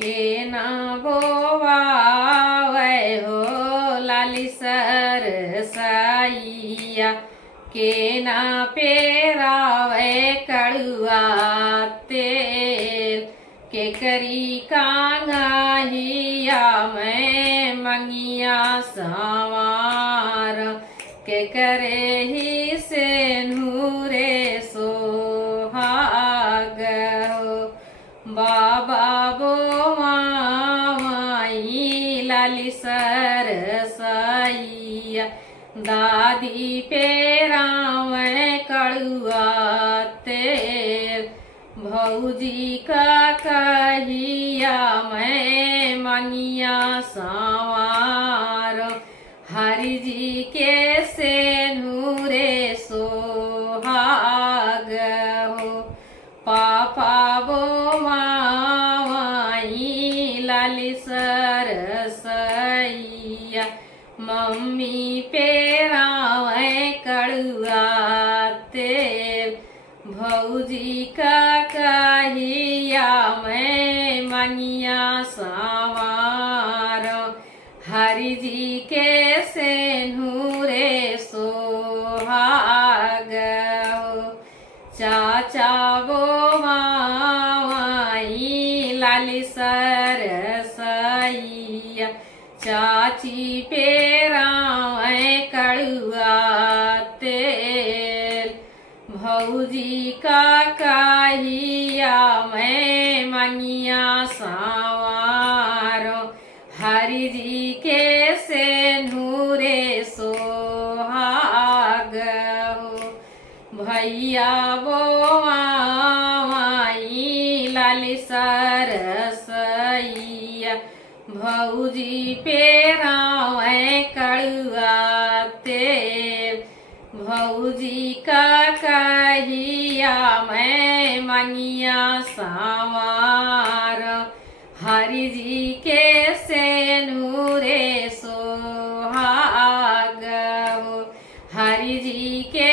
के ना बोवावे हो लाली सरसैया के ना पेरावे कड़ुआ तेल के करी कांगाहिया में मंगिया सवार के करे ही से नूरे सोहाग हो बाबा बो माई लाली सरसैया दादी पेरावे कड़ुआ तेल भौजी का कहिया मैं मंगिया सवार हरि जी के से नूरे सोहाग हो पापा बो माई लाली सरसैया मम्मी पेरावे कड़ुआ तेल भौजी का कहिया मैं मंगिया सवार हरि जी के से नूरे सोहाग हो चाचा बो माई लाली सरसैया चाची पेरावे कड़ुआ तेल भौजी का कहिया मैं मंगिया सवार हरि जी के से नूरे सोहाग हो भैया बो माई लाली सरसैया भौजी पेरावे कड़ुआ तेल भौजी का कहिया मैं मंगिया सवार हरि जी के से नूरे सोहाग हो हरि जी के